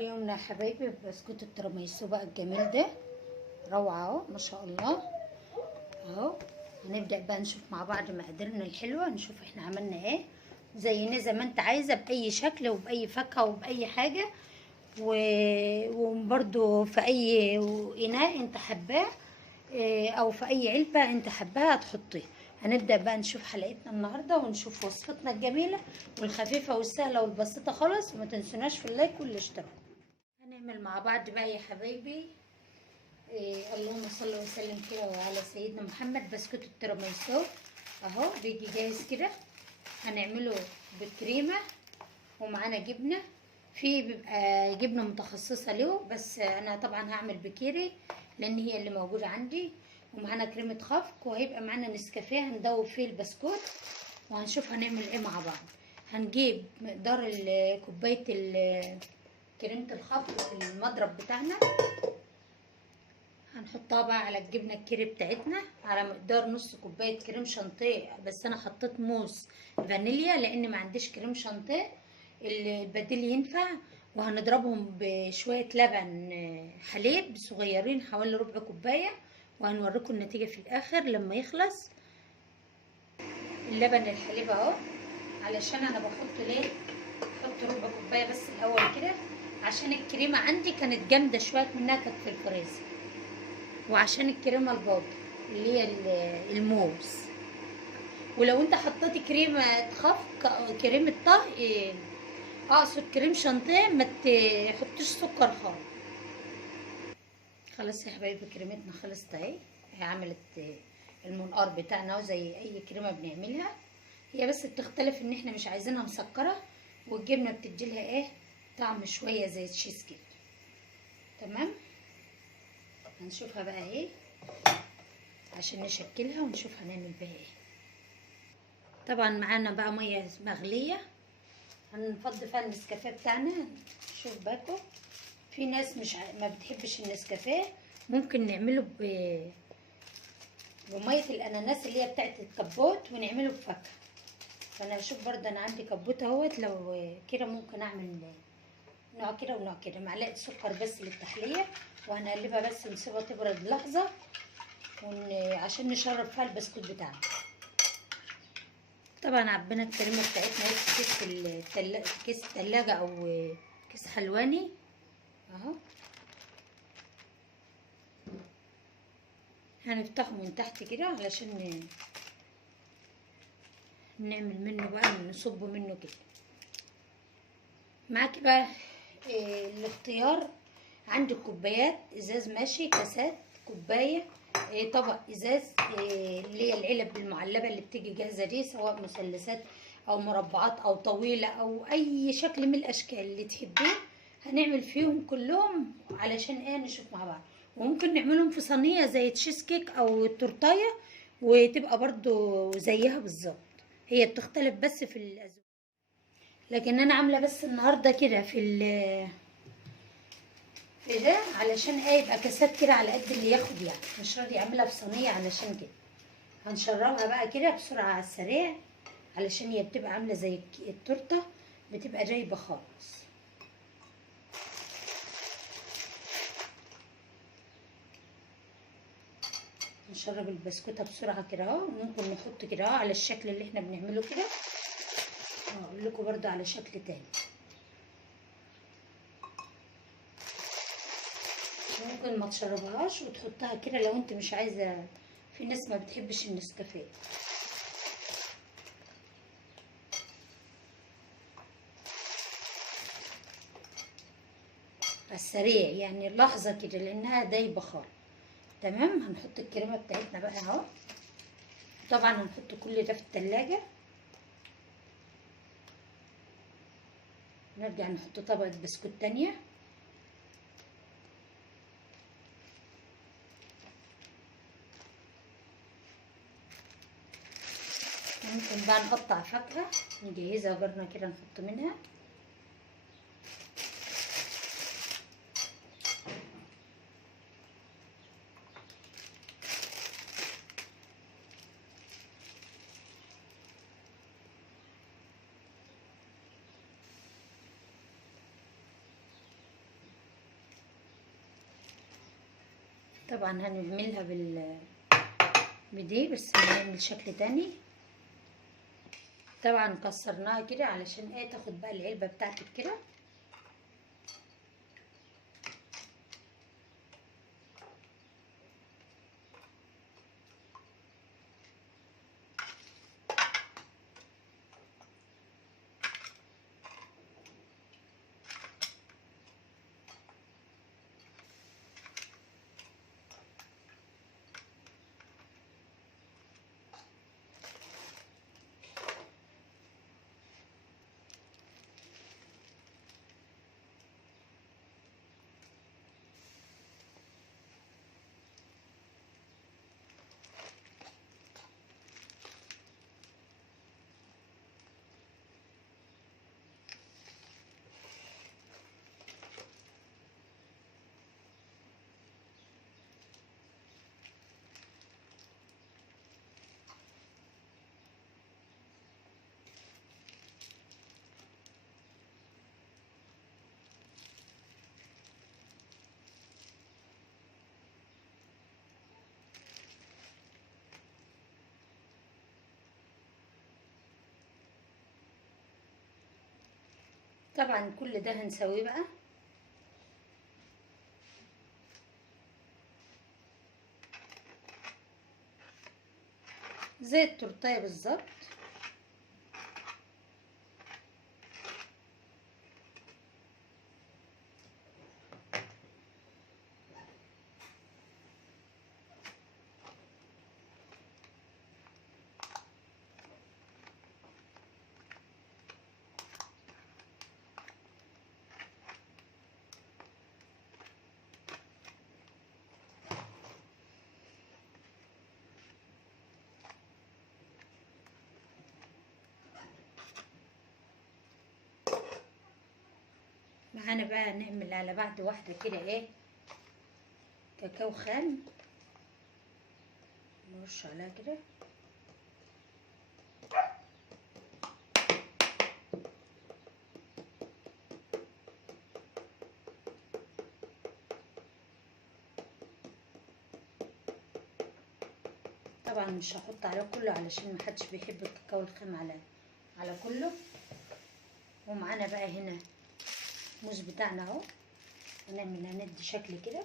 ادي يومنا يا حبايبي بسكوت التراميسو بقى الجميل ده، روعه اهو ما شاء الله اهو. هنبدا بقى نشوف مع بعض مقاديرنا الحلوه، نشوف احنا عملنا ايه. زينا زي ما انت عايزه، باي شكل وباي فاكهه وباي حاجه، وبرده في اي اناء انت حباه، او في اي علبه انت حباها تحطيه. هنبدا بقى نشوف حلقتنا النهارده ونشوف وصفتنا الجميله والخفيفه والسهله والبسيطه خالص. وما تنسوناش في اللايك والاشتراك. هنعمل مع بعض بقى يا حبايبي اللهم صل وسلم كده على سيدنا محمد. بسكوت التراميسو اهو بيجي جاهز كده. هنعمله بكريمه ومعانا جبنه، في بيبقى جبنه متخصصه له، بس انا طبعا هعمل بكيري لان هي اللي موجوده عندي. ومعانا كريمه خفق، وهيبقى معانا نسكافيه هندوب فيه البسكوت. وهنشوف هنعمل ايه مع بعض. هنجيب مقدار كوبايه كريمه الخفق في المضرب بتاعنا، هنحطها بقى على الجبنه الكيري بتاعتنا على مقدار نص كوبايه كريم شانتيه. بس انا حطيت موس فانيليا لان ما عنديش كريم شانتيه، البديل ينفع. وهنضربهم بشويه لبن حليب صغيرين حوالي ربع كوبايه، وهنوريكم النتيجه في الاخر لما يخلص. اللبن الحليب اهو، علشان انا بحط ليه، بحط ربع كوبايه بس الاول كده عشان الكريمه عندي كانت جامده شويه منها كانت في الفريزر، وعشان الكريمه البودره اللي هي الموز. ولو انت حطيتي كريمه خفق كريمه طهي اقصد كريم شانتيه ما تحطيش سكر خالص. خلاص يا حبايبي كريمتنا خلصت اهي. هي عملت المنقار بتاعنا وزي اي كريمه بنعملها، هي بس بتختلف ان احنا مش عايزينها مسكره، والجبنه بتديلها ايه طعم شويه زي التشيز كده. تمام، هنشوفها بقى اهي عشان نشكلها ونشوف هنعمل بيها ايه. طبعا معانا بقى ميه مغليه هنفضي فيها النسكافيه بتاعنا. شوف باكو، في ناس مش ما بتحبش النسكافيه، ممكن نعمله بميه الاناناس اللي هي بتاعت الكبوت ونعمله بفاكهه. فانا اشوف برضه انا عندي كبوت اهوت، لو كده ممكن اعمل نوع كده ونوع كده. معلقه سكر بس للتحليه، وهنقلبها بس ونسيبها تبرد لحظه عشان نشرب فيها البسكوت بتاعنا. طبعا عبينا الكريمه بتاعتنا في كيس التلاجة او كيس حلواني اهو. هنفتحه من تحت كده علشان نعمل منه بقى، نصبه منه كده. معاكي بقى الاختيار، عندك كوبايات ازاز ماشي، كاسات، كوبايه، طبق ازاز، اللي هي العلب المعلبه اللي بتيجي جاهزه دي، سواء مثلثات او مربعات او طويله او اي شكل من الاشكال اللي تحبيه. هنعمل فيهم كلهم علشان ايه نشوف مع بعض. وممكن نعملهم في صينيه زي تشيز كيك او التورتايه وتبقى برضو زيها بالظبط، هي بتختلف بس في الازواج. لكن انا عامله بس النهارده كده في ده علشان ايه يبقى كاسات كده على قد اللي ياخد، يعني مش راضي اعملها في صينيه علشان كده. هنشربها بقى كده بسرعه على السريع علشان هي بتبقى عامله زي التورته، بتبقى جايبه خالص. نشرب البسكوته بسرعه كده اهو. ممكن نحط كده اهو على الشكل اللي احنا بنعمله كده. اقول لكم برده على شكل تاني، ممكن ما تشربهاش وتحطها كده لو انت مش عايزه. في ناس ما بتحبش النسكافيه. على السريع يعني لحظه كده لانها دايبه خالص. تمام، هنحط الكريمه بتاعتنا بقى اهو. طبعا هنحط كل ده في التلاجة. نرجع نحط طبقه بسكوت تانية. ممكن بقى نقطع فاكهه نجهزها جرنا كده نحط منها. طبعا هنعملها بدي، بس هنعمل شكل تاني. طبعا كسرناها كده علشان ايه تاخد بقى العلبة بتاعتك كده. طبعا كل ده هنسويه بقى زي التورتيه بالظبط. معانا بقى نعمل على بعد واحدة كده ايه كاكاو خام، نرش عليها كده. طبعا مش هحط عليه كله علشان محدش بيحب الكاكاو الخام على كله. ومعانا بقى هنا موز بتاعنا اهو، هندي شكل كده.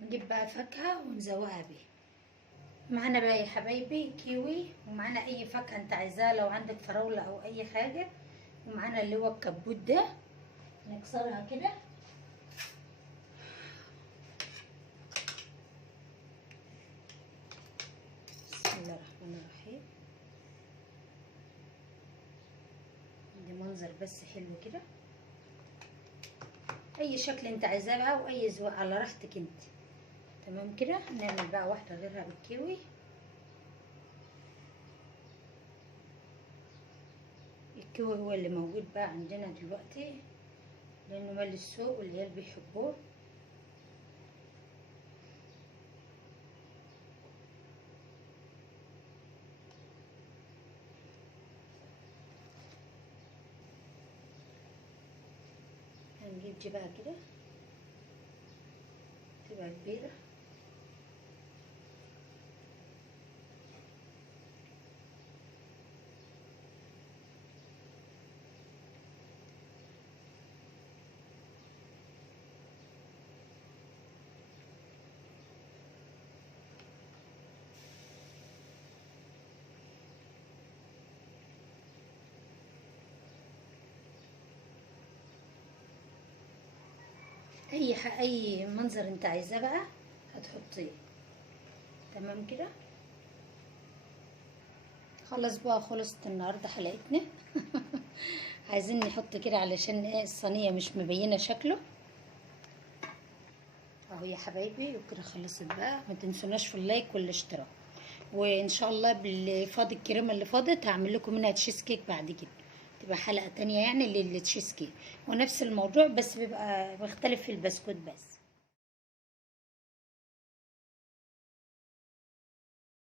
نجيب بقى فاكهة ونزوقها بيه. معانا بقى يا حبايبي كيوي، ومعانا اي فاكهة انت عايزاها لو عندك فراولة او اي حاجة. ومعانا اللي هو الكبوت ده، نكسرها كده. بسم الله الرحمن الرحيم. دي منظر بس حلو كده، اي شكل انت عايزاه بقى واي ذوق على راحتك انت. تمام كده. نعمل بقى واحدة غيرها بالكيوي. الكيوي هو اللي موجود بقى عندنا دلوقتي لانه مال السوق والعيال بيحبوه. هنجيب دي بقى كده تبقى كبيرة. اي منظر انت عايزاه بقى هتحطيه. تمام كده. خلاص بقى خلصت النهارده حلقتنا. عايزين نحط كده علشان ايه الصينيه مش مبينه شكله. اهو يا حبايبي، وكده خلصت بقى. ما تنسوناش في اللايك والاشتراك، وان شاء الله بالفاضل الكريمه اللي فاضت هعمل لكم منها تشيز كيك بعد كده، تبقى حلقه تانية يعني للتشيز كيك، ونفس الموضوع بس بيبقى بيختلف في البسكوت بس.